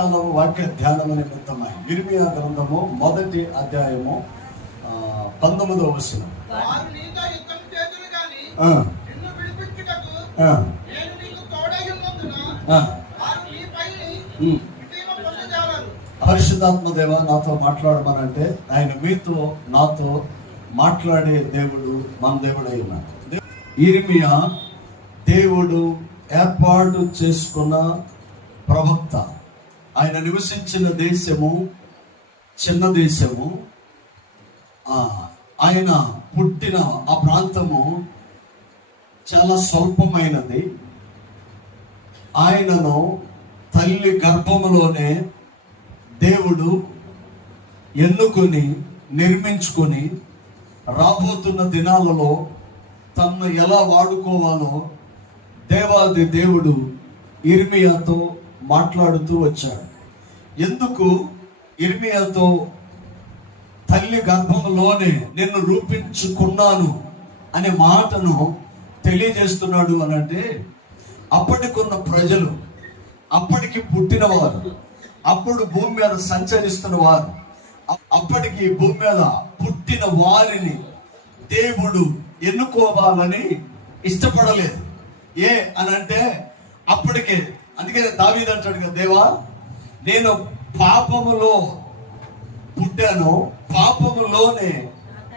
ఉదయకాలం వాక్య ధ్యానము నిమిత్తమై ఇర్మియా గ్రంథము 1వ అధ్యాయము 19వ వచనం. పరిశుద్ధాత్మ దేవ నాతో మాట్లాడమనంటే ఆయన మీతో నాతో మాట్లాడే దేవుడు మన దేవుడై ఉన్నాడు. ఇర్మియా దేవుడు ఏర్పాటు చేసుకున్న ప్రవక్త. ఆయన నివసించిన దేశము చిన్న దేశము. ఆయన పుట్టిన ఆ ప్రాంతము చాలా స్వల్పమైనది. ఆయనను తల్లి గర్భములోనే దేవుడు ఎన్నుకొని నిర్మించుకొని రాబోతున్న దినాలలో తనను ఎలా వాడుకోవాలో దేవాది దేవుడు ఇర్మియాతో మాట్లాడుతూ వచ్చాడు. ఎందుకు ఇర్మియాతో తల్లి గర్భంలోనే నిన్ను రూపించుకున్నాను అనే మాటను తెలియజేస్తున్నాడు అనంటే, అప్పటికున్న ప్రజలు, అప్పటికి పుట్టినవారు, అప్పుడు భూమి మీద సంచరిస్తున్న వారు, అప్పటికి భూమి మీద పుట్టిన వారిని దేవుడు ఎన్నుకోవాలని ఇష్టపడలేదు. ఏ అనంటే అప్పటికే, అందుకే దావీదు అంటాడు కదా, దేవా నేను పాపములో పుట్టాను, పాపములోనే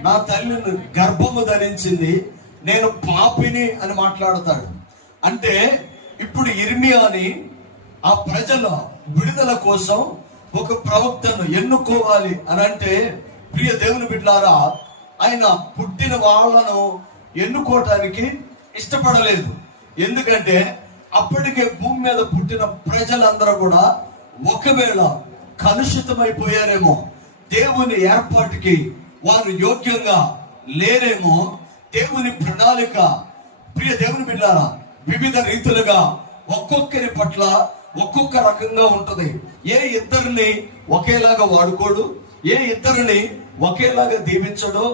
నా తల్లిని గర్భము ధరించింది, నేను పాపిని అని మాట్లాడతాడు. అంటే ఇప్పుడు ఇర్మియాని ఆ ప్రజల విడుదల కోసం ఒక ప్రవక్తను ఎన్నుకోవాలి అని అంటే, ప్రియ దేవుని బిడ్డలారా, ఆయన పుట్టిన వాళ్ళను ఎన్నుకోవటానికి ఇష్టపడలేదు. ఎందుకంటే అప్పటికే భూమి మీద పుట్టిన ప్రజలందరూ కూడా ఒకవేళ కలుషితమైపోయారేమో, దేవుని ఏర్పాటుకి వారు యోగ్యంగా లేరేమో. దేవుని ప్రణాళిక ప్రియ దేవుని బిడ్డలారా వివిధ రీతులుగా ఒక్కొక్కరి పట్ల ఒక్కొక్క రకంగా ఉంటది. ఏ ఇద్దరిని ఒకేలాగా వాడుకోడు, ఏ ఇద్దరిని ఒకేలాగా దీవించడు,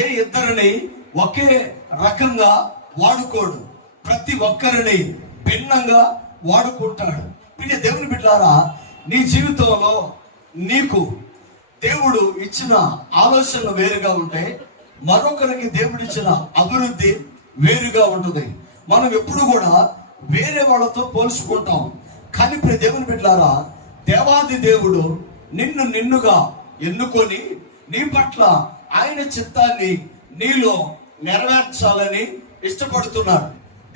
ఏ ఇద్దరిని ఒకే రకంగా వాడుకోడు. ప్రతి ఒక్కరిని భిన్నంగా వాడుకుంటాడు. ప్రియ దేవుని బిడ్డలారా, నీ జీవితంలో నీకు దేవుడు ఇచ్చిన ఆలోచనలు వేరుగా ఉంటాయి, మరొకరికి దేవుడిచ్చిన అభివృద్ధి వేరుగా ఉంటుంది. మనం ఎప్పుడు కూడా వేరే వాళ్ళతో పోల్చుకుంటాం. కానీ ప్రియ దేవుని బిడ్డలారా, దేవాది దేవుడు నిన్నుగా ఎన్నుకొని నీ పట్ల ఆయన చిత్తాన్ని నీలో నెరవేర్చాలని ఇష్టపడుతున్నాడు.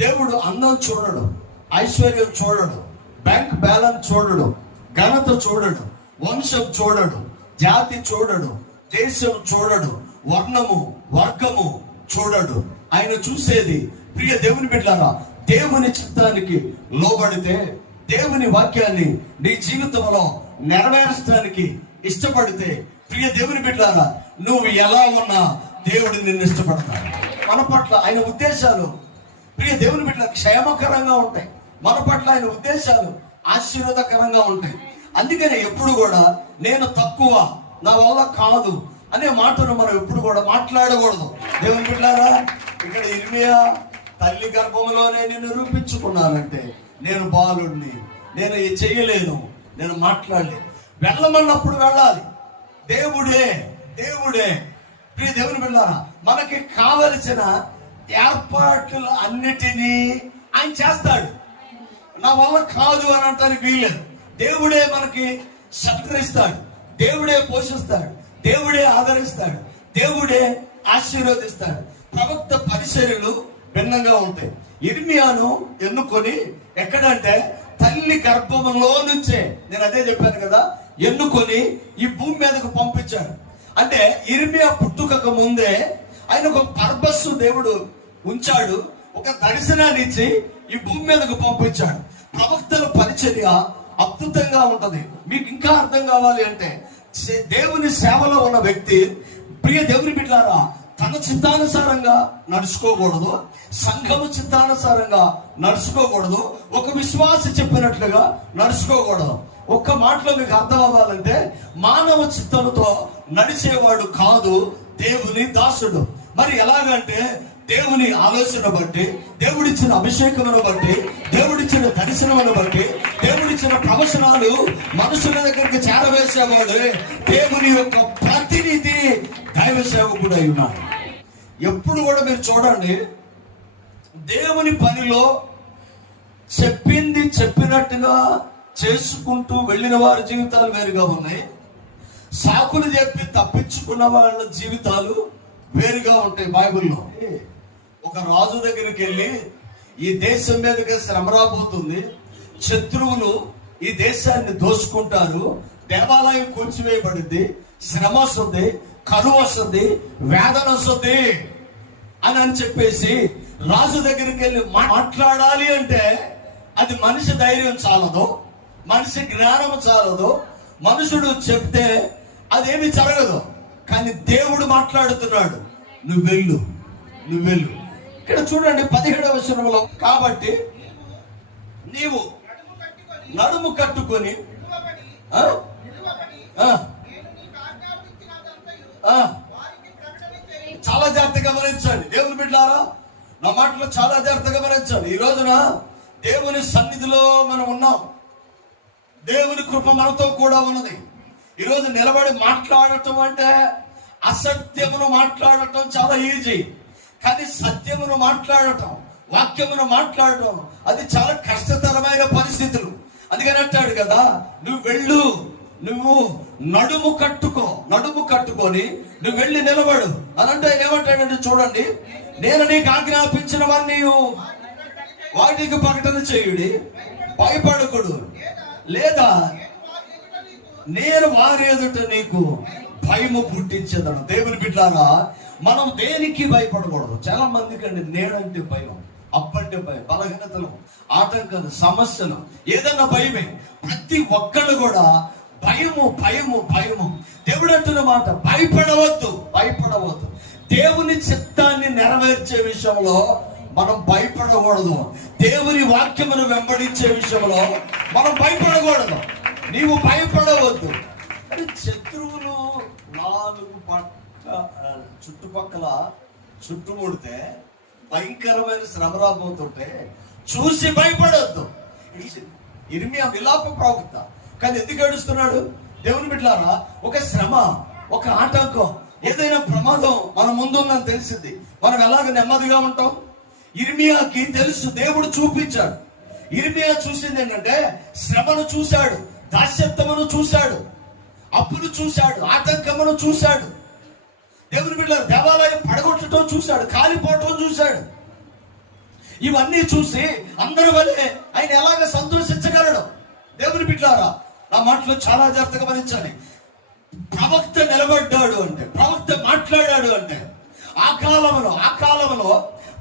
దేవుడు అందం చూడడు, ఐశ్వర్యం చూడడు, బ్యాంక్ బ్యాలెన్స్ చూడడు, ఘనత చూడడు, వంశం చూడడు, జాతి చూడడు, దేశం చూడడు, వర్ణము వర్గము చూడడు. ఆయన చూసేది ప్రియ దేవుని బిడ్డలారా, దేవుని చిత్తానికి లోబడితే, దేవుని వాక్యాన్ని నీ జీవితంలో నెరవేర్చడానికి ఇష్టపడితే, ప్రియ దేవుని బిడ్డలారా, నువ్వు ఎలా ఉన్నా దేవుడు నిన్ను ఇష్టపడతాడు. మన పట్ల ఆయన ఉద్దేశాలు ప్రియ దేవుని బిడ్డల క్షేమకరంగా ఉంటాయి. మన పట్ల ఆయన ఉద్దేశాలు ఆశీర్వాదకరంగా ఉంటాయి. అందుకని ఎప్పుడు కూడా నేను తక్కువ, నా వల్ల కాదు అనే మాటను మనం ఎప్పుడు కూడా మాట్లాడకూడదు. దేవుని బిడ్డలారా, ఇక్కడ ఇర్మియా తల్లి గర్భంలోనే నిన్ను రూపించుకున్నానంటే, నేను బాలుడిని, నేను ఇది చేయలేను, నేను మాట్లాడలేను. వెళ్ళమన్నప్పుడు వెళ్ళాలి. దేవుడే ప్రియ దేవుని బిడ్డలారా, మనకి కావలసిన ఏర్పాట్లు అన్నిటినీ ఆయన చేస్తాడు. నా వల్ల కాదు అని అంటానికి వీల్లేదు. దేవుడే మనకి సత్కరిస్తాడు, దేవుడే పోషిస్తాడు, దేవుడే ఆదరిస్తాడు, దేవుడే ఆశీర్వదిస్తాడు. ప్రవక్త పరిచర్యలు భిన్నంగా ఉంటాయి. ఇర్మియాను ఎన్నుకొని ఎక్కడంటే తల్లి గర్భంలో నుంచే, నేను అదే చెప్పాను కదా, ఎన్నుకొని ఈ భూమి మీదకు పంపించాడు. అంటే ఇర్మియా పుట్టుకకు ముందే ఆయన ఒక పర్పస్ దేవుడు ఉంచాడు, ఒక దర్శనాన్ని ఇచ్చి ఈ భూమి మీదకు పంపించాడు. ప్రవక్తల పరిచర్య అద్భుతంగా ఉంటది. మీకు ఇంకా అర్థం కావాలి అంటే, దేవుని సేవలో ఉన్న వ్యక్తి ప్రియ దేవుని బిడ్డలారా తన చిత్తానుసారంగా నడుచుకోకూడదు, సంఘము చిత్తానుసారంగా నడుచుకోకూడదు, ఒక విశ్వాసి చెప్పినట్లుగా నడుచుకోకూడదు. ఒక్క మాటలో మీకు అర్థం అవ్వాలంటే, మానవ చిత్తముతో నడిచేవాడు కాదు దేవుని దాసుడు. మరి ఎలాగంటే దేవుని ఆలోచన బట్టి, దేవుడిచ్చిన అభిషేకమును బట్టి, దేవుడిచ్చిన దర్శనమును బట్టి, దేవుడిచ్చిన ప్రవచనాలు మనుషుల దగ్గరికి చేరవేసేవాడు దేవుని యొక్క ప్రతినిధి దైవ సేవకుడు అయి ఉన్నాడు. ఎప్పుడు కూడా మీరు చూడండి, దేవుని పనిలో చెప్పింది చెప్పినట్టుగా చేసుకుంటూ వెళ్ళిన వారి జీవితాలు వేరుగా ఉన్నాయి. సాకులు చెప్పి తప్పించుకున్న వాళ్ళ జీవితాలు వేరుగా ఉంటాయి. బైబిల్లో ఒక రాజు దగ్గరికి వెళ్ళి, ఈ దేశం మీదకి శ్రమ రాబోతుంది, శత్రువులు ఈ దేశాన్ని దోచుకుంటారు, దేవాలయం కూల్చివేయబడింది, శ్రమ వస్తుంది, కరువు వస్తుంది, వేదన వస్తుంది అని చెప్పేసి రాజు దగ్గరికి వెళ్ళి మాట్లాడాలి అంటే అది మనిషి ధైర్యం చాలదు, మనిషి జ్ఞానం చాలదు, మనుషుడు చెప్తే అదేమి జరగదు. కానీ దేవుడు మాట్లాడుతున్నాడు, నువ్వు వెళ్ళు, నువ్వు వెళ్ళు. ఇక్కడ చూడండి 17వ వచనంలో, కాబట్టి నీవు నడుము కట్టుకొని చాలా జాగ్రత్తగా గమనించండి. దేవుని బిడ్డలారా, నా మాటలో చాలా జాగ్రత్తగా గమనించండి. ఈ రోజున దేవుని సన్నిధిలో మనం ఉన్నాం, దేవుని కృప మనతో కూడా ఉన్నది. ఈరోజు నిలబడి మాట్లాడటం అంటే అసత్యమును మాట్లాడటం చాలా ఈజీ, కానీ సత్యమును మాట్లాడటం, వాక్యమును మాట్లాడటం అది చాలా కష్టతరమైన పరిస్థితులు. అందుకని అంటాడు కదా, నువ్వు వెళ్ళు, నువ్వు నడుము కట్టుకొని నువ్వు వెళ్ళి నిలబడు అని అంటే ఏమంటాడంటే, చూడండి, నేను నీకు ఆజ్ఞాపించినవన్నీ వాటికి ప్రకటన చేయుడి, భయపడకుడు, లేదా నేను వారి ఎదుట నీకు భయము పుట్టించేదను. దేవుని బిడ్డలారా, మనం దేనికి భయపడకూడదు. చాలా మందికి అండి నేడంటే భయం, అప్పంటే భయం, బలహీనతలు, ఆటంకాలు, సమస్యలు, ఏదన్నా భయమే. ప్రతి ఒక్కళ్ళు కూడా భయము భయము భయము. దేవుడు అంటున్న మాట, భయపడవద్దు. దేవుని చిత్తాన్ని నెరవేర్చే విషయంలో మనం భయపడకూడదు. దేవుని వాక్యమును వెంబడించే విషయంలో మనం భయపడకూడదు. నీవు భయపడవద్దు. శత్రువులు 4 చుట్టుపక్కల చుట్టుముడితే భయంకరమైన శ్రమ రాబోతుంటే చూసి భయపడవద్దు. ఇర్మియా విలాప ప్రవక్త, కానీ ఎందుకు ఏడుస్తున్నాడు? దేవుని బిడ్డలారా, ఒక శ్రమ, ఒక ఆటంకం, ఏదైనా ప్రమాదం మన ముందుందని తెలిసింది, మనం ఎలాగ నెమ్మదిగా ఉంటాం? ఇర్మియాకి తెలుసు, దేవుడు చూపించాడు. ఇర్మియా చూసింది ఏంటంటే, శ్రమను చూశాడు, దాస్యత్వమును చూశాడు, అప్పును చూశాడు, ఆటంకమును చూశాడు. దేవుని బిడ్డలారా, దేవాలయం పడగొట్టడం చూశాడు, కాలిపోవటం చూశాడు. ఇవన్నీ చూసి అందరి వల్లే ఆయన ఎలాగ సంతోషించగలడు? దేవుని బిడ్డలారా, నా మాటలో చాలా జాగ్రత్తగా గమనించాలి. ప్రవక్త నిలబడ్డాడు అంటే, ప్రవక్త మాట్లాడాడు అంటే, ఆ కాలంలో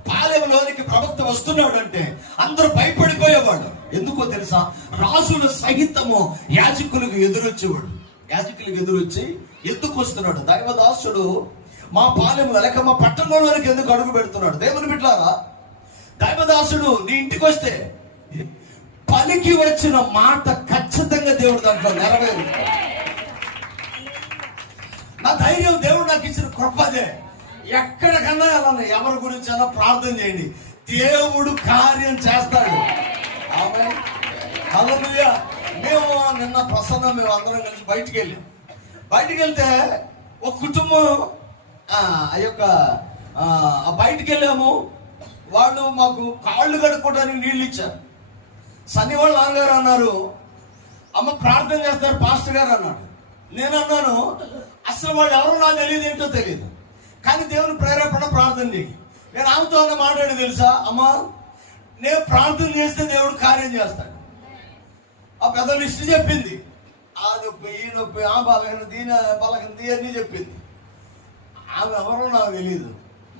పాలెంలోనికి ప్రవక్త వస్తున్నాడు అంటే అందరూ భయపడిపోయేవాడు. ఎందుకో తెలుసా? రాజుల సహితము యాజకులకు ఎదురొచ్చేవాడు. యాజకులకు ఎదురొచ్చి ఎందుకు వస్తున్నాడు? దైవదాసుడు మా పాలెంలో లేక మా పట్టణంలోనికి ఎందుకు అడుగు పెడుతున్నాడు? దేవుని బిడ్డలారా, దైవదాసుడు నీ ఇంటికి వస్తే పలికి వచ్చిన మాట ఖచ్చితంగా దేవుడు దాంట్లో నెరవేరు. నా ధైర్యం దేవుడు నాకు ఇచ్చిన కృపదే. ఎక్కడికన్నా వెళ్ళాలి, ఎవరి గురించి అన్నా ప్రార్థన చేయండి, దేవుడు కార్యం చేస్తాడు. ఆమేన్, హల్లెలూయా. మేము నిన్న ప్రసన్న మేము అందరం కలిసి బయటికి వెళ్తే ఒక కుటుంబం బయటికి వెళ్ళాము. వాళ్ళు మాకు కాళ్ళు కడుక్కోవడానికి నీళ్ళు ఇచ్చారు. సన్ని వాళ్ళ నాన్నగారు అన్నారు, అమ్మ ప్రార్థన చేస్తారు పాస్టర్ గారు అన్నాడు. నేను అన్నాను, అసలు వాళ్ళు ఎవరో నాకు తెలియదు, ఏంటో తెలియదు, కానీ దేవుని ప్రేరేపణ ప్రార్థన చేయి. నేను ఆమెతో అన్న మాట్లాడి తెలుసా, అమ్మ నేను ప్రార్థన చేస్తే దేవుడు కార్యం చేస్తాడు. ఆ పెద్ద లిస్టు చెప్పింది, ఆ నొప్పి ఈ నొప్పి, ఆ బలహీన దీని బలహీనది అన్నీ చెప్పింది. ఆమె ఎవరో నాకు తెలియదు.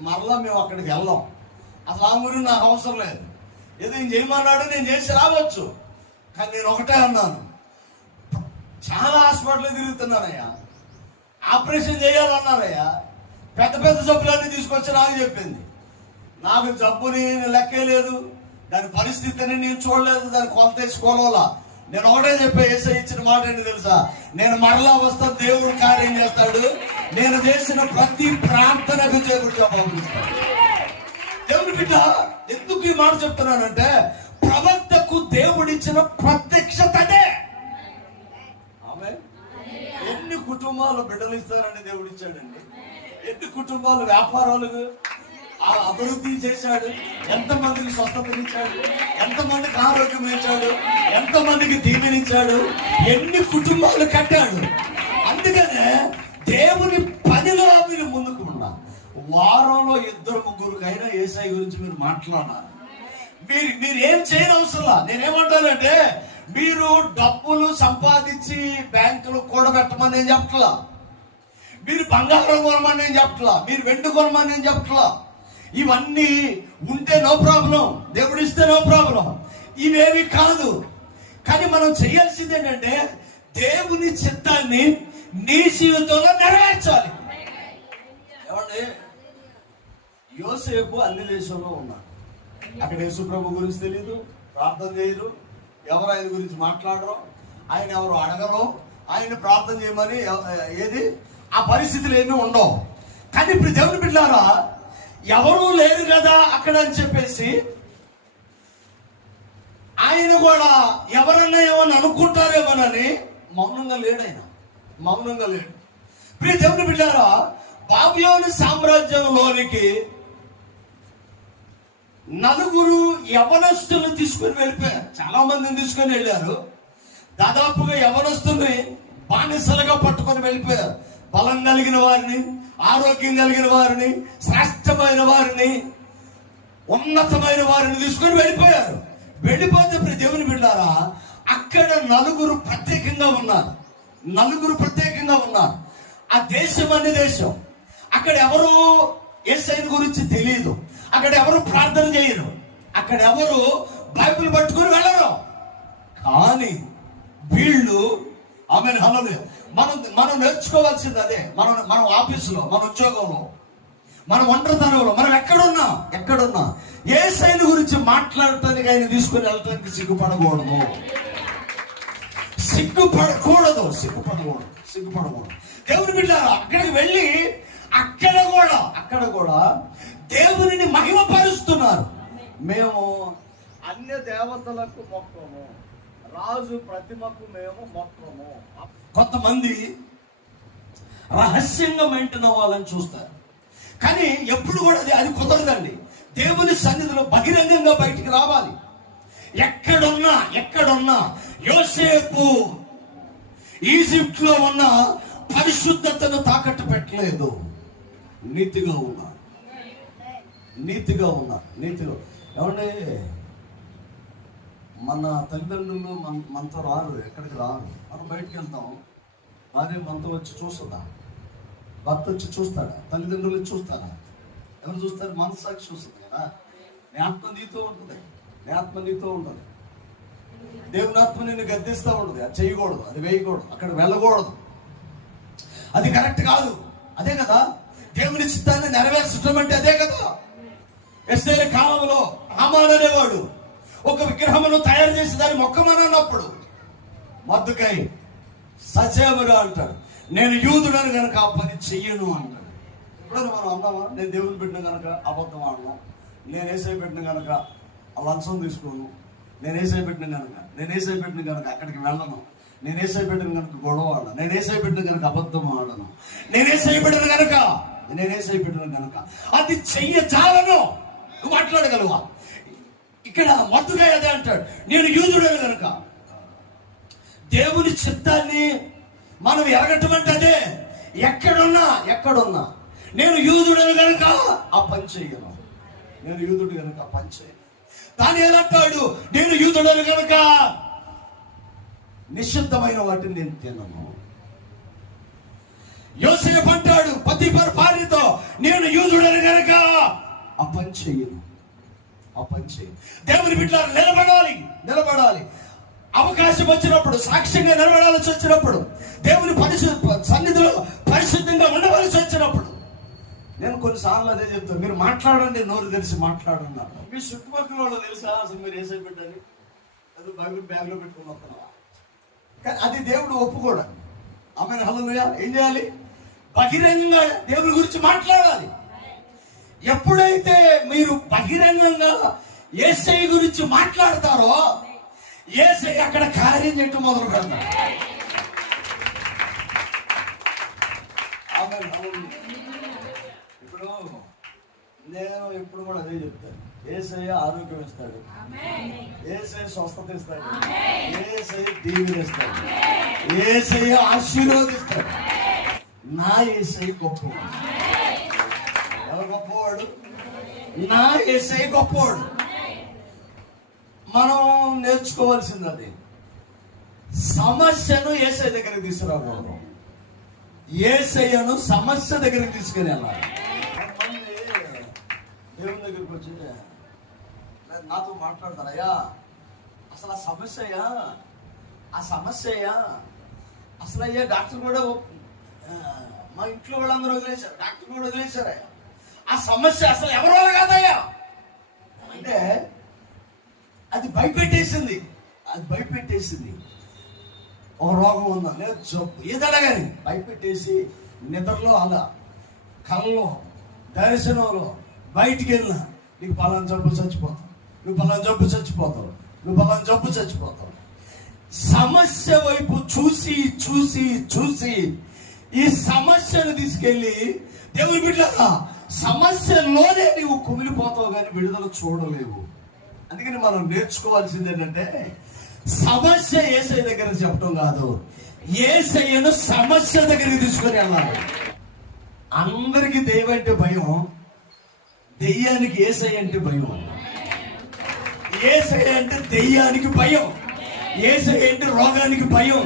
మరలా మేము అక్కడికి వెళ్ళాం. అసలు ఆ గురించి నాకు అవసరం లేదు. ఏదో నేను చేయమన్నాడు, నేను చేసి రావచ్చు. కానీ నేను ఒకటే అన్నాను, చాలా హాస్పిటల్ తిరుగుతున్నానయ్యా, ఆపరేషన్ చేయాలన్నారయ్యా, పెద్ద జబ్బులన్నీ తీసుకొచ్చి నాకు చెప్పింది. నాకు జబ్బుని లెక్కే లేదు, దాని పరిస్థితిని నేను చూడలేదు, దాని కొలత వేసుకోవాలా. నేను ఒకటే చెప్పా, యేసయ్య ఇచ్చిన మాట ఏంటి తెలుసా? నేను మరలా వస్తా, దేవుడు కార్యం చేస్తాడు. నేను చేసిన ప్రతి ప్రార్థనకు దేవుడు జవాబు ఇస్తాడు. దేవుడి బిడ్డ, ఎందుకు ఈ మాట చెప్తున్నానంటే, ప్రవక్తకు దేవుడిచ్చిన ప్రత్యక్షత అదే. కుటుంబాలు బిడ్డలు ఇస్తారని దేవుడు ఇచ్చాడండి. ఎన్ని కుటుంబాలు వ్యాపారాలు అభివృద్ధి చేశాడు, ఎంతమందికి స్వస్థతనిచ్చాడు, ఎంతమందికి ఆరోగ్యం ఇచ్చాడు, ఎంతమందికి దీవెనిచ్చాడు, ఎన్ని కుటుంబాలు కట్టాడు. అందుకనే దేవుని పనిలో మీరు ముందుకు ఉన్నారు. వారంలో 2-3కైనా యేసయ్య గురించి మీరు మాట్లాడాలి. మీరు ఏం చేయని అవసరంలా. నేనేమంటానంటే, మీరు డబ్బులు సంపాదించి బ్యాంకులు కూడబెట్టమని నేను చెప్పట్లా, మీరు బంగారం కొనమని నేను చెప్పట్లా, మీరు వెండి కొనమని నేను చెప్పట్లా. ఇవన్నీ ఉంటే నో ప్రాబ్లం, దేవుడు ఇస్తే నో ప్రాబ్లం, ఇవేవి కాదు. కానీ మనం చేయాల్సింది ఏంటంటే, దేవుని చిత్తాన్ని నీ జీవితంలో నెరవేర్చాలి. ఏమండి, యోసేపు అన్ని దేశంలో ఉన్నాడు. అక్కడ యేసుప్రభు గురించి తెలియదు, ప్రార్థన చేయరు, ఎవరు ఆయన గురించి మాట్లాడరు, ఆయన ఎవరు అడగరు, ఆయన ప్రార్థన చేయమని ఏది ఆ పరిస్థితులు ఏమీ ఉండవు. కానీ ఇప్పుడు దేవుని బిడ్డలారా, ఎవరూ లేరు కదా అక్కడ అని చెప్పేసి ఆయన కూడా ఎవరన్నా ఏమని అనుకుంటారేమోనని మౌనంగా లేడు. ఆయన మౌనంగా లేడు. ఇప్పుడు దేవుని బిడ్డలారా, బాబిలోను సామ్రాజ్యంలోనికి 4 యవనస్తులు తీసుకుని వెళ్ళిపోయారు. చాలా మందిని తీసుకొని వెళ్ళారు. దాదాపుగా యవనస్తుల్ని బానిసలుగా పట్టుకొని వెళ్ళిపోయారు. బలం కలిగిన వారిని, ఆరోగ్యం కలిగిన వారిని, శ్రేష్టమైన వారిని, ఉన్నతమైన వారిని తీసుకొని వెళ్ళిపోయారు. వెళ్ళిపోతే దేవుని బిడ్డారా, అక్కడ 4 ప్రత్యేకంగా ఉన్నారు. 4 ప్రత్యేకంగా ఉన్నారు. ఆ దేశం అనే దేశం. అక్కడ ఎవరు యేసయ్య గురించి తెలియదు, అక్కడ ఎవరు ప్రార్థన చేయరు, అక్కడ ఎవరు బైబిల్ పట్టుకుని వెళ్ళరు. కానీ వీళ్ళు ఆమెను హల్లెలూయా. మనం నేర్చుకోవాల్సింది అదే. మనం ఆఫీసులో, మన ఉద్యోగంలో, మన ఒంటరితనంలో, మనం ఎక్కడున్నా యేసయ్య గురించి మాట్లాడటానికి ఆయన తీసుకుని వెళ్ళటానికి సిగ్గుపడకూడదు. దేవుని బిడ్డలారా, అక్కడికి వెళ్ళి అక్కడ కూడా దేవునిని మహిమపరుస్తున్నారు. మేము అన్య దేవతలకు మొక్కము, రాజు ప్రతిమకు మేము మొక్కము. కొంతమంది రహస్యంగా మెయింటైన్ అవ్వాలని చూస్తారు. కానీ ఎప్పుడు కూడా అది కుదరదండి. దేవుని సన్నిధిలో బహిరంగంగా బయటికి రావాలి. ఎక్కడున్నా యోసేపు ఈజిప్ట్ లో ఉన్న పరిశుద్ధతను తాకట్టు పెట్టలేదు. నీతిగా ఉన్నా. ఏమంటే, మన తల్లిదండ్రులు మనతో రారు, ఎక్కడికి రారు. మనం బయటికి వెళ్తాం, భార్య మనతో వచ్చి చూస్తుందా, భర్త వచ్చి చూస్తాడా, తల్లిదండ్రులు వచ్చి చూస్తారా? ఎవరు చూస్తారు? మనస్సాక్షి చూస్తుంది కదా. నీ ఆత్మ నీతో ఉంటుంది. దేవుని ఆత్మ నిన్ను గద్దిస్తూ ఉంటుంది. అది చేయకూడదు, అది వేయకూడదు, అక్కడ వెళ్ళకూడదు, అది కరెక్ట్ కాదు. అదే కదా దేవుని చిత్తాన్ని నెరవేర్చడం అంటే. అదే కదా ఎస్తేరు కాలంలో హామాను అనేవాడు ఒక విగ్రహమును తయారు చేసి దాన్ని మొక్కమన్నప్పుడు మొర్దెకై సచేముగా అంటాడు, నేను యూదుడని కనుక ఆ పని చెయ్యను అంటాడు. ఎప్పుడైనా మనం అన్నామా, నేను దేవుని బిడ్డను కనుక అబద్ధం ఆడను, నేను యేసయ్య బిడ్డను కనుక లంచం తీసుకోను, నేను యేసయ్య బిడ్డను కనుక అక్కడికి వెళ్ళను, నేను యేసయ్య బిడ్డను కనుక గొడవ ఆడను, నేను యేసయ్య బిడ్డను కనుక అబద్ధం ఆడను, నేను యేసయ్య బిడ్డను కనుక అది చెయ్యచాలను. నువ్వు మాట్లాడగలవా? ఇక్కడ మొర్దెకై అదే అంటాడు, నేను యూదుడని కనుక. దేవుని చిత్తాన్ని మనం ఎరగటం అంటే అదే. ఎక్కడున్నా నేను యూదుడని కనుక ఆ పని చెయ్యను, దాని ఏమంటాడు, నేను యూదుడని కనుక నిషిద్ధమైన వాటిని నేను తినను. యోసేపు అంటాడు పతిపర్ భార్యతో, నేను యూదుడని కనుక ఆ పని చెయ్యను. దేవుని బిడ్డలు నిలబడాలి. అవకాశం వచ్చినప్పుడు, సాక్ష్యంగా నిలబడాల్సి వచ్చినప్పుడు, దేవుని సన్నిధిలో పరిశుద్ధంగా ఉండవలసి వచ్చినప్పుడు, నేను కొన్నిసార్లు అదే చెప్తాను, మీరు మాట్లాడండి, నోరు తెలిసి మాట్లాడండి. మీ చుట్టుపక్కల వాళ్ళు తెలుసా అసలు మీరు యేసయ్య బిడ్డని? అది బైబిల్ బ్యాగ్ లో పెట్టుకుని వస్తున్నావా? కానీ అది దేవుడు ఒప్పుకోడు. ఆమెను హల్లెలూయా. ఏం చేయాలి? బహిరంగంగా దేవుని గురించి మాట్లాడాలి. ఎప్పుడైతే మీరు బహిరంగంగా యేసయ్య గురించి మాట్లాడతారో, యేసయ్య అక్కడ కార్యం చేయటం మొదలు పెడతారు. ఇప్పుడు నేను ఎప్పుడు కూడా అదే చెప్తాను, యేసయ్య ఆరోగ్యం ఇస్తాడు, యేసయ్య స్వస్థత ఇస్తాడు, యేసయ్య దీవెన ఇస్తాడు, యేసయ్య ఆశీర్వదిస్తాడు. నా యేసయ్య గొప్పవాడు. ఎవరు గొప్పవాడు? నా యేసయ్య గొప్పవాడు. మనం నేర్చుకోవాల్సింది అది, సమస్యను యేసయ్య దగ్గరికి తీసుకురాకూడదు, యేసయ్యను సమస్య దగ్గరికి తీసుకుని వెళ్ళాలి. దేవుని దగ్గరికి వచ్చి నాతో మాట్లాడతారయ్యా, అసలు ఆ సమస్య అసలు అయ్యా డాక్టర్ కూడా మా ఇంట్లో వాళ్ళందరూ వదిలేశారు, డాక్టర్ కూడా వదిలేశారయ్యా, ఆ సమస్య అసలు ఎవరో కాదయ్యా అంటే అది భయపెట్టేసింది. ఒక రోగం ఉందా లేదు జబ్బు ఏదైనా కానీ భయపెట్టేసి నిద్రలో అలా కళ్ళలో దర్శనంలో బయటికి వెళ్ళినా నీకు పలానా జబ్బు చచ్చిపోతావు, నువ్వు పలానా జబ్బు చచ్చిపోతావు, నువ్వు పలానా జబ్బు చచ్చిపోతావు. సమస్య వైపు చూసి చూసి చూసి ఈ సమస్యను తీసుకెళ్ళి దేవుని బిడ్డలారా సమస్యలోనే నీవు కుమిలిపోతావు కానీ విడుదల చూడలేవు. అందుకని మనం నేర్చుకోవాల్సింది ఏంటంటే సమస్య యేసయ్య దగ్గర చెప్పడం కాదు, యేసయ్యను సమస్య దగ్గరికి తీసుకొని వెళ్ళాలి. అందరికీ దెయ్యం అంటే భయం, దెయ్యానికి యేసయ్య అంటే భయం. యేసయ్య అంటే దెయ్యానికి భయం, యేసయ్య అంటే రోగానికి భయం,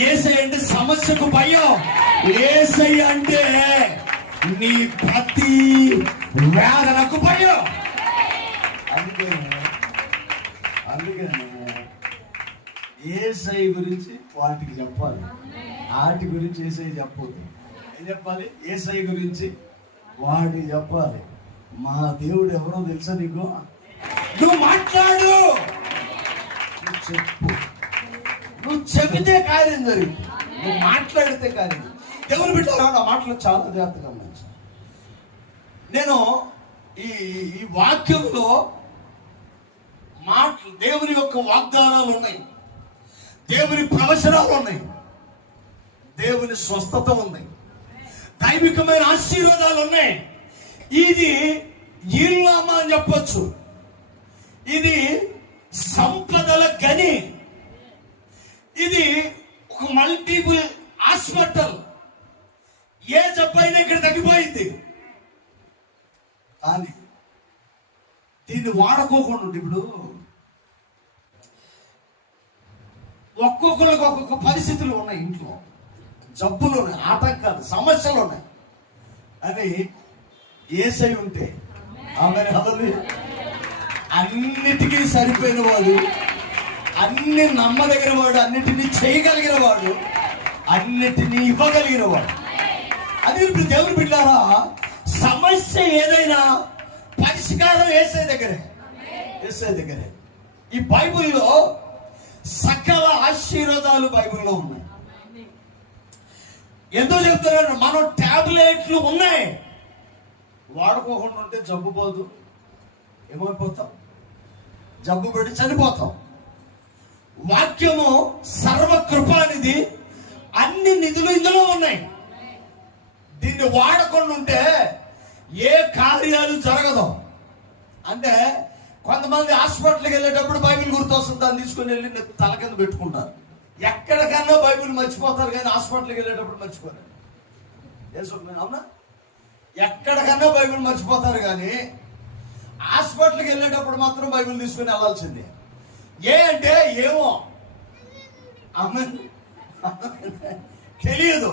యేసయ్య అంటే సమస్యకు భయం, యేసయ్య అంటే నీ ప్రతి వేదనకు భయం. అందుకనే యేసయ్య గురించి వాటికి చెప్పాలి, వాటి గురించి యేసయ్య చెప్పొద్దు. ఏం చెప్పాలి? యేసయ్య గురించి వాటికి చెప్పాలి. మా దేవుడు ఎవరో తెలుసా నీకు? నువ్వు మాట్లాడు, నువ్వు చెప్పు, నువ్వు చెబితే కార్యం జరిగింది, నువ్వు మాట్లాడితే కార్యం. దేవుని బిడ్డలారా నా మాటలు చాలా జాగ్రత్తగా గమనించాను. నేను ఈ వాక్యంలో మాటలు దేవుని యొక్క వాగ్దానాలు ఉన్నాయి, దేవుని ప్రవచనాలు ఉన్నాయి, దేవుని స్వస్థత ఉన్నాయి, దైవికమైన ఆశీర్వాదాలు ఉన్నాయి. ఇది ఈల్నామా అని చెప్పొచ్చు, ఇది సంపదల గని, ఇది ఒక మల్టిపుల్ హాస్పిటల్. ఏ జబ్బైనా ఇక్కడ తగ్గిపోయింది. కానీ దీన్ని వాడుకోకుండా ఇప్పుడు ఒక్కొక్కరికి ఒక్కొక్క పరిస్థితులు ఉన్నాయి, ఇంట్లో జబ్బులు ఉన్నాయి, ఆటంకాలు, సమస్యలు ఉన్నాయి. అని యేసయ్య ఉంటే ఆమె అన్నిటికీ సరిపోయిన వాడు, అన్ని నమ్మదగిన వాడు, అన్నిటినీ చేయగలిగిన వాడు, అన్నిటినీ ఇవ్వగలిగిన వాడు. అది ఇప్పుడు దేవుని బిడ్డలారా సమస్య ఏదైనా పరిష్కారం యేసయ్య దగ్గరే. ఈ బైబిల్లో సకల ఆశీర్వాదాలు బైబిల్లో ఉన్నాయి. ఎందుకు చెప్తున్నాడు? మనం టాబ్లెట్లు ఉన్నాయి, వాడుకోకుండా ఉంటే జబ్బు పోదు, ఏమైపోతాం? జబ్బు పడి చనిపోతాం. వాక్యము సర్వకృపానిది, అన్ని నిధులు ఇందులో ఉన్నాయి. దీన్ని వాడకుండా ఉంటే ఏ కార్యాలు జరగదు. అంటే కొంతమంది హాస్పిటల్కి వెళ్ళేటప్పుడు బైబిల్ గుర్తొస్తుంది, దాన్ని తీసుకుని వెళ్ళి తల కింద పెట్టుకుంటారు. ఎక్కడికన్నా బైబిల్ మర్చిపోతారు కానీ హాస్పిటల్కి వెళ్ళేటప్పుడు మర్చిపోతారు. అవునా? ఎక్కడికన్నా బైబిల్ మర్చిపోతారు కానీ హాస్పిటల్కి వెళ్ళేటప్పుడు మాత్రం బైబిల్ తీసుకుని వెళ్ళాల్సిందే. అంటే ఏమో ఆమె తెలియదు.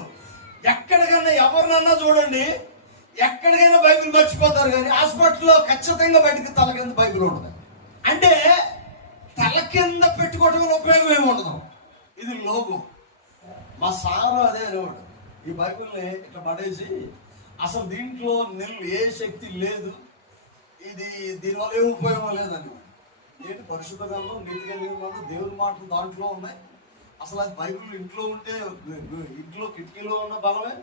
ఎక్కడికన్నా ఎవరినన్నా చూడండి, ఎక్కడికైనా బైబిల్ మర్చిపోతారు కానీ హాస్పిటల్లో ఖచ్చితంగా బయటకు తల కింద బైబిల్ ఉండదు. అంటే తల కింద పెట్టుకోవడం ఉపయోగం ఏమి ఉండదు. ఇది లోగో. మా సారు అదే అనేవాడు, ఈ బైబిల్ని ఇట్లా పడేసి అసలు దీంట్లో ఏ శక్తి లేదు, ఇది దీనివల్ల ఏ ఉపయోగం లేదని. ఏంటి పరిశుద్ధ గ్రంథం, నీతి కలిగిన గ్రంథం, దేవుని మాటలు దాంట్లో ఉన్నాయి. అసలు అది బైబిల్ ఇంట్లో ఉంటే ఇంట్లో కిటికీలో ఉన్న బలమే,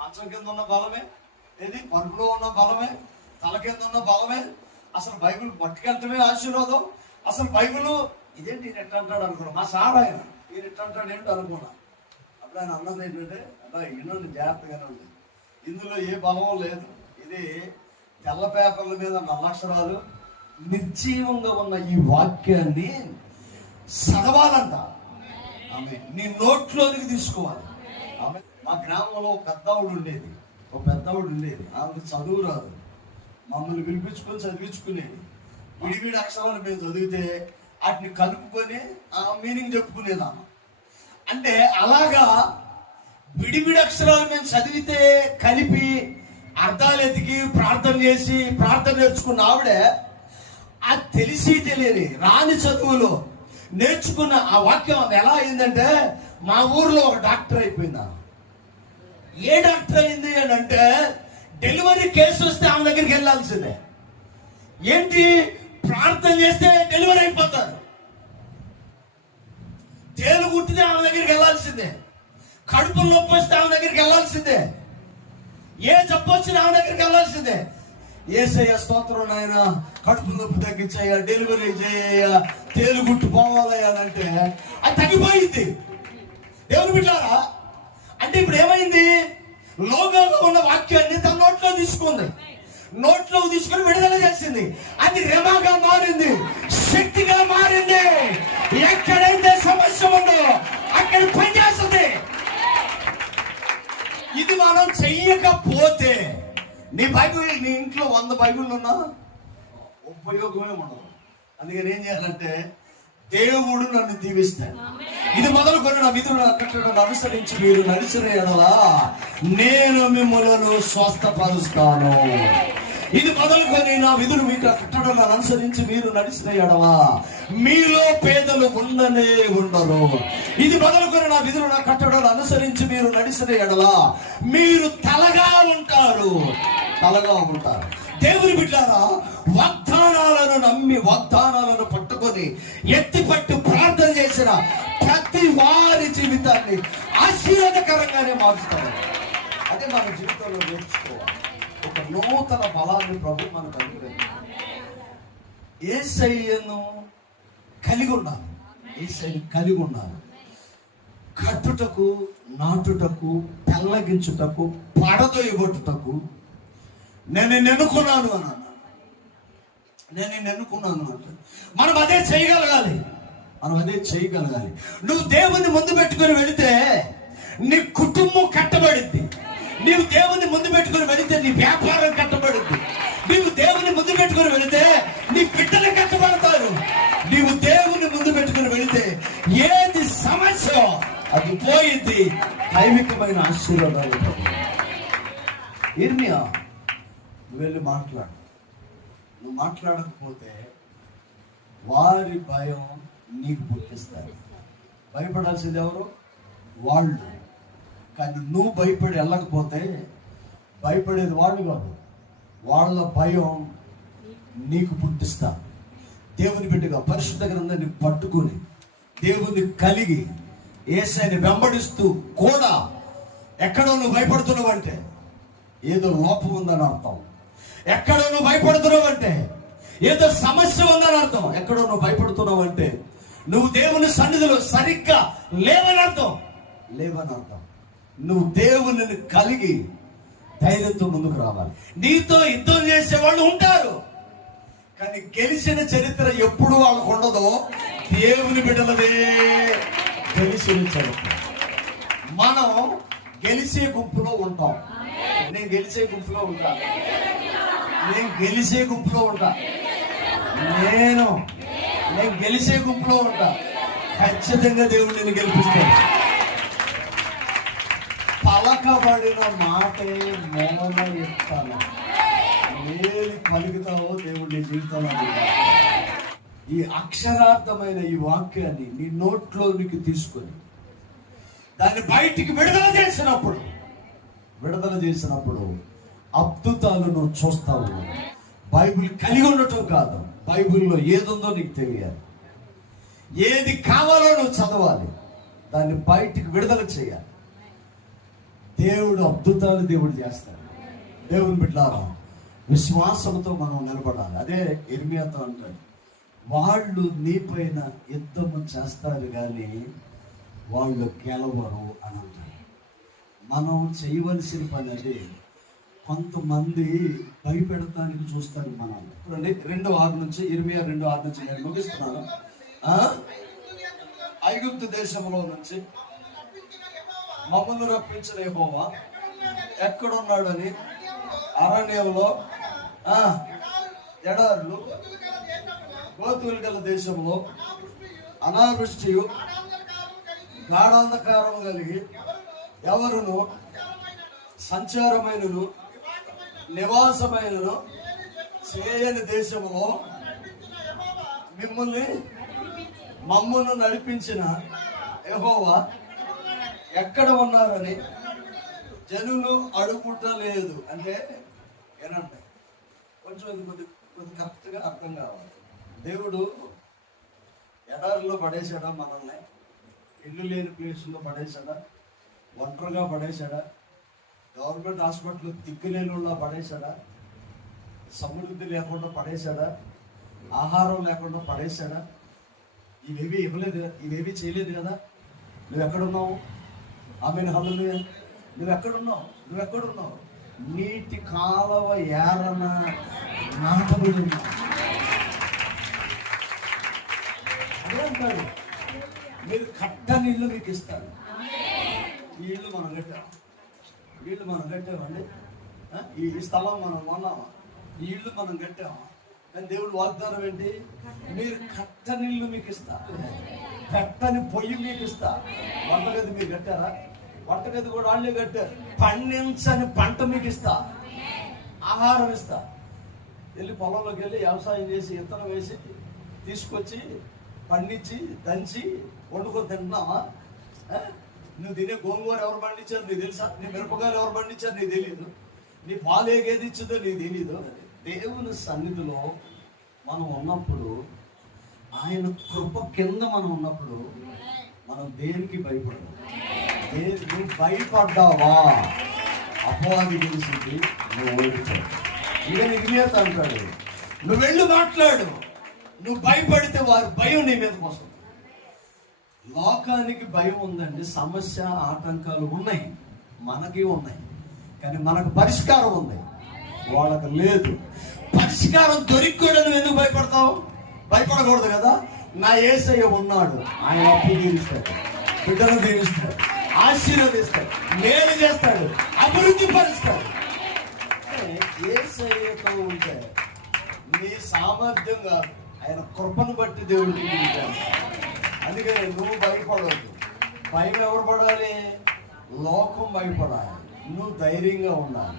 మంచం కింద ఉన్న బలమే, ఏది పరుపులో ఉన్న బలమే, తల కింద ఉన్న బలమే. అసలు బైబిల్ పట్టుకెళ్తమే ఆశీర్వాదం. అసలు బైబిల్ ఇదేంటి ఈయన ఎట్లా అంటాడు అనుకున్నా. మా సార్ ఆయన ఈయన ఎట్లా అంటాడు ఏంటి అనుకున్నా. అప్పుడు ఆయన అన్నది ఏంటంటే అబ్బాయి ఎన్నో జాగ్రత్తగానే ఉంది, ఇందులో ఏ బలం లేదు. ఇది తెల్ల పేపర్ల మీద నల్లక్షరాలు నిర్జీవంగా ఉన్న ఈ వాక్యాన్ని చదవాలంట. ఆమె నీ నోట్లోనికి తీసుకోవాలి. ఆమె మా గ్రామంలో ఒక పెద్దవాడు ఉండేది. ఆమెకు చదువు రాదు. మమ్మల్ని పిలిపించుకొని చదివించుకునేది. విడివిడి అక్షరాలు మేము చదివితే వాటిని కలుపుకొని ఆ మీనింగ్ చెప్పుకునేదాము. అంటే అలాగా విడివిడి అక్షరాలు మేము చదివితే కలిపి అర్థాలు ఎతికి ప్రార్థన చేసి ప్రార్థన నేర్చుకున్న ఆవిడే అది తెలిసి తెలియని రాని చదువులో నేర్చుకున్న ఆ వాక్యం అది ఎలా అయిందంటే, మా ఊర్లో ఒక డాక్టర్ అయిపోయింది. ఏ డాక్టర్ అయింది అని అంటే, డెలివరీ కేసు వస్తే ఆమె దగ్గరికి వెళ్ళాల్సిందే. ఏంటి, ప్రార్థన చేస్తే డెలివరీ అయిపోతారు. తేలు కుట్టితే ఆమె దగ్గరికి వెళ్ళాల్సిందే. కడుపు నొప్పి వస్తే ఆమె దగ్గరికి వెళ్ళాల్సిందే. ఏ జబ్బు వచ్చినా ఆమె దగ్గరికి వెళ్ళాల్సిందే. యేసయ్య స్తోత్రం నాయన, కడుపు నొప్పి తగ్గించయ్యా, డెలివరీ చేయయ్యా, తేలు గుట్టు పోవాలయ్యా అంటే అది తగ్గిపోయింది. దేవుని బిడ్డారా, అంటే ఇప్పుడు ఏమైంది, లోకంలో ఉన్న వాక్యాన్ని తన నోట్లో తీసుకుంది. నోట్లో తీసుకుని విడుదల చేసింది. అది రెమాగా మారింది, శక్తిగా మారింది. ఎక్కడైతే సమస్య ఉందో అక్కడ పనిచేస్తుంది. ఇది మనం చెయ్యకపోతే నీ బైబిల్, నీ ఇంట్లో 100 బైబిల్ ఉన్నా ఉపయోగమే ఉండదు. అందుకని ఏం చేయాలంటే, దేవుడు నన్ను దీవిస్తాడు. ఇది మొదలుకొని నా విధులను కట్టడం అనుసరించి మీరు నడిచిన ఎడలా నేను మిమ్మల్ని స్వస్థపరుస్తాను. ఇది మొదలుకొని నా విధులు మీకు కట్టడం అనుసరించి మీరు నడిచిన ఎడలా మీలో పేదలు ఉండరు. ఇది మొదలుకొని నా విధులను కట్టడం అనుసరించి మీరు నడిచిన ఎడలా మీరు తలగా ఉంటారు. దేవుని బిడ్డారా, వాగ్దానాలను నమ్మి వాగ్దానాలను పట్టుకొని ఎత్తిపట్టు ప్రార్థన చేసిన ప్రతి వారి జీవితాన్ని ఆశీర్వాదకరంగానే మారుస్తారు. అదే మన జీవితంలో నేర్చుకోవాలి. ఒక నూతన బలాన్ని ప్రభు మనకు అనుగ్రహించారు. యేసయ్యను కలిగి ఉండాలి. కట్టుటకు, నాటుటకు, పెళ్ళగించుటకు, పడదొయ్యగొట్టుటకు నేను ఎన్నుకున్నాను అంటే మనం అదే చేయగలగాలి. నువ్వు దేవుని ముందు పెట్టుకుని వెళితే నీ కుటుంబం కట్టబడింది. నీవు దేవుని ముందు పెట్టుకుని వెళితే నీ వ్యాపారం కట్టబడింది. నీవు దేవుని ముందు పెట్టుకుని వెళితే నీ బిడ్డలు కట్టబడతారు. నీవు దేవుని ముందు పెట్టుకుని వెళితే ఏది సమస్య అది పోయింది. దైవికమైన ఆశీర్వాదాలు. ఇర్మియా, నువ్వు వెళ్ళి మాట్లాడు. నువ్వు మాట్లాడకపోతే వారి భయం నీకు పుట్టిస్తారు. భయపడాల్సింది ఎవరు? వాళ్ళు. కానీ నువ్వు భయపడి వెళ్ళకపోతే భయపడేది వాళ్ళు కాదు, వాళ్ళ భయం నీకు పుట్టిస్తా. దేవుని బిడ్డగా పరిశుద్ధ గ్రంథాన్ని పట్టుకుని దేవుని కలిగి యేసయ్యని వెంబడిస్తూ కూడా ఎక్కడో నువ్వు భయపడుతున్నావు అంటే ఏదో లోపం ఉందని అర్థం. ఎక్కడో నువ్వు భయపడుతున్నావు అంటే ఏదో సమస్య ఉందని అర్థం. ఎక్కడో నువ్వు భయపడుతున్నావు అంటే నువ్వు దేవుని సన్నిధిలో సరిగ్గా లేవని అర్థం. నువ్వు దేవుని కలిగి ధైర్యంతో ముందుకు రావాలి. నీతో యుద్ధం చేసే వాళ్ళు ఉంటారు, కానీ గెలిచిన చరిత్ర ఎప్పుడు వాళ్ళకు ఉండదో. దేవుని బిడ్డలదే గెలిచిన చరిత్ర. మనం గెలిచే గుంపులో ఉంటాం. నేను గెలిచే గుంపులో ఉంటా. నేను గెలిచే గుంపులో ఉంటా. ఖచ్చితంగా దేవుడు నేను గెలిపిస్తాను. పలకబడిన మాటే మోన ఎత్తాను. ఏది పలుకుతావో దేవుడు నీ జీవితంలో. ఈ అక్షరార్థమైన ఈ వాక్యాన్ని నీ నోట్లోనికి తీసుకొని దాన్ని బయటికి విడుదల చేసినప్పుడు అద్భుతాలను చూస్తావు. బైబిల్ కలిగి ఉండటం కాదు, బైబిల్లో ఏదుందో నీకు తెలియాలి. ఏది కావాలో నువ్వు చదవాలి, దాన్ని బయటికి విడుదల చేయాలి. దేవుడు అద్భుతాలు దేవుడు చేస్తాడు. దేవుని బిడ్డలారా, విశ్వాసంతో మనం నిలబడాలి. అదే ఇర్మియాతో అంటాడు, వాళ్ళు నీపైన యుద్ధము చేస్తారు కానీ వాళ్ళు గెలవరు అని అంటారు. మనం చేయవలసిన పని అది కొంతమంది భయపెడతానికి చూస్తారు మనం. చూడండి 2:6 నేను ముగిస్తున్నాను. ఐగుప్తు దేశంలో నుంచి మమ్మల్ని రప్పించిన యెహోవా ఎక్కడున్నాడని అరణ్యంలో ఎడారులు గోతులు గల దేశంలో అనావృష్టియు గాఢాంధకారము కలిగి ఎవరును సంచారమైనను నివాసమైనను చేయని దేశంలో మమ్మల్ని నడిపించిన యెహోవా ఎక్కడ ఉన్నారని జనులు అడుగుటలేదు. అంటే ఏనంటే కొంచెం కొద్ది కరెక్ట్గా అర్థం కావాలి. దేవుడు ఎడారిలో పడేశాడా మనల్ని? ఇల్లు లేని ప్లేస్లో పడేశాడా? ఒంటరిగా పడేశాడా? Government hospital దిక్కులేనులా పడేశాడా? సమృద్ధి లేకుండా పడేశాడా? ఆహారం లేకుండా పడేశాడా? ఇవేవి ఇవ్వలేదు, ఇవేవి చేయలేదు కదా. నువ్వు ఎక్కడున్నావు? ఆమెను హల్లెలూయా. నువ్వెక్కడున్నావు? నీటి కాలవ ఏరన నాటబడి ఉన్నావు. అదే అంటాడు, మీరు కట్టని ఇల్లు మీకు ఇస్తాను. ఈ ఇల్లు మనం కట్టామండి. ఈ స్థలం మనం కొన్నామా? ఈ ఇల్లు మనం కట్టామా? కానీ దేవుడు వాగ్దానం ఏంటి? మీరు కట్టని ఇల్లు మీకు ఇస్తా, కట్టని పొయ్యి మీకు ఇస్తా. వంటగది మీరు కట్టారా? వంటగది కూడా వాళ్ళే కట్టారు. పండించని పంట మీకు ఇస్తా, ఆహారం ఇస్తా. వెళ్ళి పొలంలోకి వెళ్ళి వ్యవసాయం చేసి విత్తనం వేసి తీసుకొచ్చి పండించి దంచి వండుకొని తింటున్నావా? నువ్వు తినే గోంగూర ఎవరు పండించారు నీకు తెలుసా? నీ మిరపకాయలు ఎవరు పండించారు నీకు తెలియదు. నీ పాలు ఏది ఇచ్చిందో నీకు తెలీదు. దేవుని సన్నిధిలో మనం ఉన్నప్పుడు, ఆయన కృప కింద మనం ఉన్నప్పుడు మనం దేనికి భయపడదు. నువ్వు భయపడ్డావా? అపవాది తెలిసింది, నువ్వు ఓడిపోయావు. ఇక నిగ్నేత అంటాడు, నువ్వు వెళ్ళి మాట్లాడు. నువ్వు భయపడితే వారి భయం నీ మీదకి వస్తుంది. లోకానికి భయం ఉందండి, సమస్య ఆటంకాలు ఉన్నాయి, మనకి ఉన్నాయి, కానీ మనకు పరిష్కారం ఉంది, వాళ్ళకు లేదు. పరిష్కారం దొరికి కూడా నువ్వు ఎందుకు భయపడతావు? భయపడకూడదు కదా. నా యేసయ్య ఉన్నాడు, ఆయన అప్పు తీరుస్తాడు, బిడ్డను దీవిస్తాడు, ఆశీర్వదిస్తాడు, మేలు చేస్తాడు, అభివృద్ధి పరుస్తాడు. యేసయ్యతో ఉంటే నీ సామర్థ్యం కాదు, ఆయన కృపను బట్టి దేవుడికి దిగుతాడు. అందుకే నువ్వు భయపడవద్దు. భయం ఎవరు పడాలి? లోకం భయపడాలి, నువ్వు ధైర్యంగా ఉండాలి.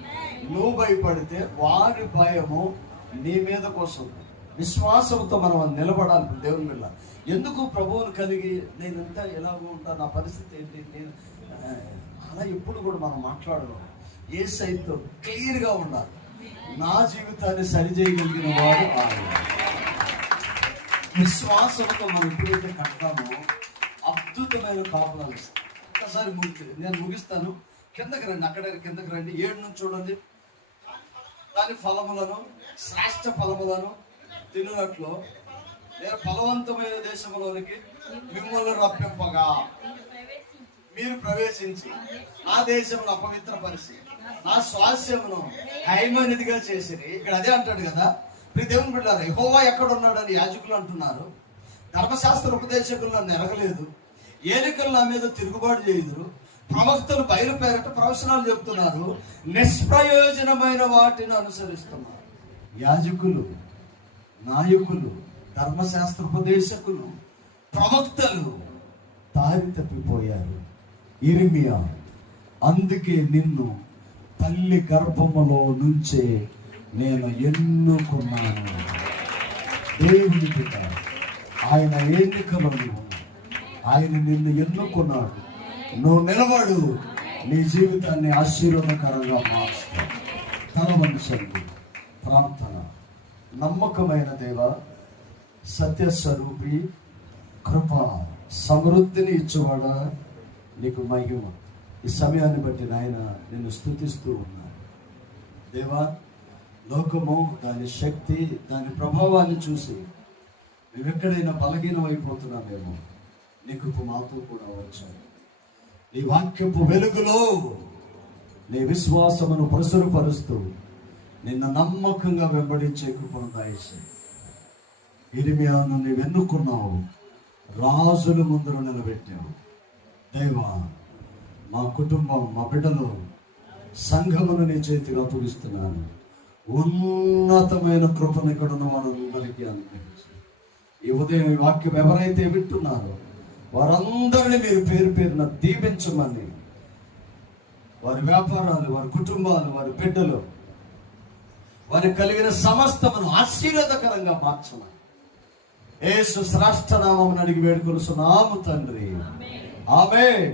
నువ్వు భయపడితే వారి భయము నీ మీదకు వస్తుంది. విశ్వాసంతో మనం నిలబడాలి దేవుని మీద. ఎందుకు ప్రభువును కలిగి నేనంతా ఎలాగో ఉంటాను, నా పరిస్థితి ఏంటి, నేను అలా ఎప్పుడు కూడా మనం మాట్లాడడం. యేసయ్యతో క్లియర్గా ఉండాలి. నా జీవితాన్ని సరిచేయగలిగిన వాడు ఆయన. విశ్వాసంతో మనం ఎప్పుడైతే కడతామో అద్భుతమైన కాపులాలు ఇస్తాం. ఒక్కసారి నేను ముగిస్తాను. కిందకి రండి, అక్కడ కిందకి రండి. 7 నుంచి చూడండి. దాని ఫలములను, శ్రేష్ఠ ఫలములను తినునట్లు నేను ఫలవంతమైన దేశంలోనికి మిమ్మల్ని రప్పింపగా మీరు ప్రవేశించి నా దేశంలో అపవిత్రపరిచి నా స్వాస్యమును హైమనిదిగా చేసిరి. ఇక్కడ అదే అంటాడు కదా. మీరు దేవుని బిడ్డలారా, యెహోవా ఎక్కడ ఉన్నాడని యాజకులు అంటున్నారు. ధర్మశాస్త్ర ఉపదేశకులు నన్ను ఎరగలేదు, ఏలికలు నా మీద తిరుగుబాటు చేయుదురు, ప్రవక్తలు బయలు పేరట ప్రవచనాలు చెప్తున్నారు, నిష్ప్రయోజనమైన వాటిని అనుసరిస్తున్నారు. యాజకులు, నాయకులు, ధర్మశాస్త్రోపదేశకులు, ప్రవక్తలు దారి తప్పిపోయారు. ఇర్మియా, అందుకే నిన్ను తల్లి గర్భములో నుంచే నేను ఎన్నుకున్నాను. దేవుని బిడ్డ, ఆయన ఎన్నికలో నీవు, ఆయన నిన్ను ఎన్నుకున్నాడు. నువ్వు నిలబడు, నీ జీవితాన్ని ఆశీర్వాదకరంగా మార్చుకో. తలవంచండి. ప్రార్థన. నమ్మకమైన దేవ, సత్యస్వరూపి, కృప సమృద్ధిని ఇచ్చేవాడా, నీకు మహిమ. ఈ సమయాన్ని బట్టి నాయన నిన్ను స్తుతిస్తూ ఉన్నాను దేవా. లోకము, దాని శక్తి, దాని ప్రభావాన్ని చూసి మేమెక్కడైనా బలహీనం అయిపోతున్నామేమో, నీ కృప మాతో కూడా వచ్చాడు. నీ వాక్యపు వెలుగులో నీ విశ్వాసమును ప్రసురుపరుస్తూ నిన్ను నమ్మకంగా వెంబడించే కృపను దయచేయి. ఇర్మియాను నీవు ఎన్నుకున్నావు, రాజుల ముందర నిలబెట్టావు. దేవా, మా కుటుంబం, మా బిడ్డలు, సంఘమును నీ చేతిలో అప్పగిస్తున్నాను. ఉన్నతమైన కృపను ఇక్కడ ఉన్న వారందరికీ అనుగ్రహించు. ఈ ఉదయం ఈ వాక్యం ఎవరైతే వింటున్నారో వారందరినీ మీరు పేరు పేరున దీవించమని, వారి వ్యాపారాలు, వారి కుటుంబాలు, వారి బిడ్డలు, వారికి కలిగిన సమస్తమును ఆశీర్వాదకరంగా మార్చమని యేసు శ్రేష్ఠ నామమున అడిగి వేడుకొలుచున్నాము తండ్రి. ఆమేన్.